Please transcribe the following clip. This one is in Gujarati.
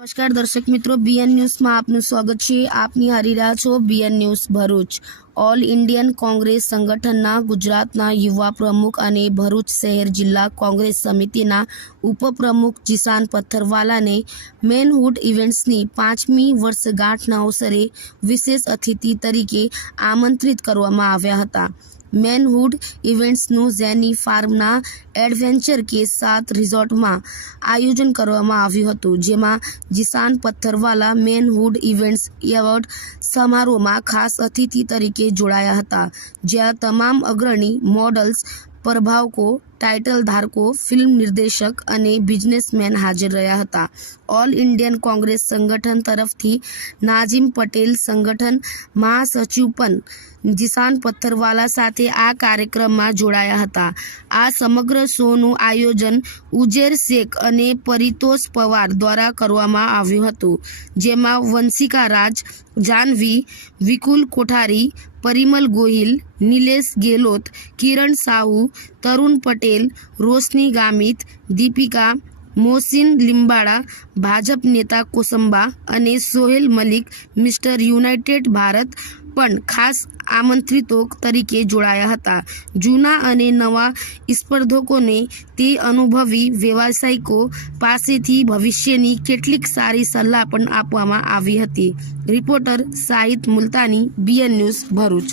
નમસ્કાર દર્શક મિત્રો બીએન ન્યૂઝમાં આપનું સ્વાગત છે. આપની હારી રહ્યા છો BN news Bharuch. All Indian Congress સંગઠનના ગુજરાતના યુવા પ્રમુખ અને ભરૂચ શહેર જિલ્લા કોંગ્રેસ સમિતિના ઉપપ્રમુખ જીસાન પથ્થરવાલાને મેનહુડ ઇવેન્ટ્સની પાંચમી વર્ષગાંઠના અવસરે વિશેષ અતિથિ તરીકે આમંત્રિત કરવામાં આવ્યા હતા. મેનહુડ ઇવેન્ટ્સનું ઝેની ફાર્મના એડવેન્ચર કે સાત રિઝોર્ટમાં આયોજન કરવામાં આવ્યું હતું, જેમાં જીસાન પથ્થરવાલા મેનહુડ ઇવેન્ટ્સ એવોર્ડ સમારોહમાં ખાસ અતિથિ તરીકે જોડાયા હતા, જ્યાં તમામ અગ્રણી મોડલ્સ, પ્રભાવકો ટાઇટલ ધારકો ફિલ્મ નિર્દેશક અને બિઝનેસમેન હાજર રહ્યા હતા. ઓલ ઇન્ડિયન કોંગ્રેસ સંગઠન તરફથી નાઝીમ પટેલ સંગઠન મહાસચિવ પણ જીસાન પથ્થરવાલા સાથે આ કાર્યક્રમમાં જોડાયા હતા. આ સમગ્ર શોનું આયોજન ઉજેર શેખ અને પરિતોષ પવાર દ્વારા કરવામાં આવ્યું હતું, જેમાં વંશિકા રાજ, જાનવી, વિકુલ કોઠારી, પરિમલ ગોહિલ, નિલેશ ગેલોત, કિરણ સાહુ, તરુણ પટેલ રોશની ગામિત, દીપિકા, મોહસિન લિંબાડા, ભાજપ નેતા કોસંબા અને સોહેલ મલિક, મિસ્ટર યુનાઇટેડ ભારત પણ ખાસ આમંત્રિતો તરીકે જોડાયા હતા. જૂના અને નવા સ્પર્ધકોને તે અનુભવી વ્યવસાયિકો પાસેથી ભવિષ્યની કેટલીક સારી સલાહ પણ આપવામાં આવી હતી. Reporter Sahid Multani, BN news Bharuch.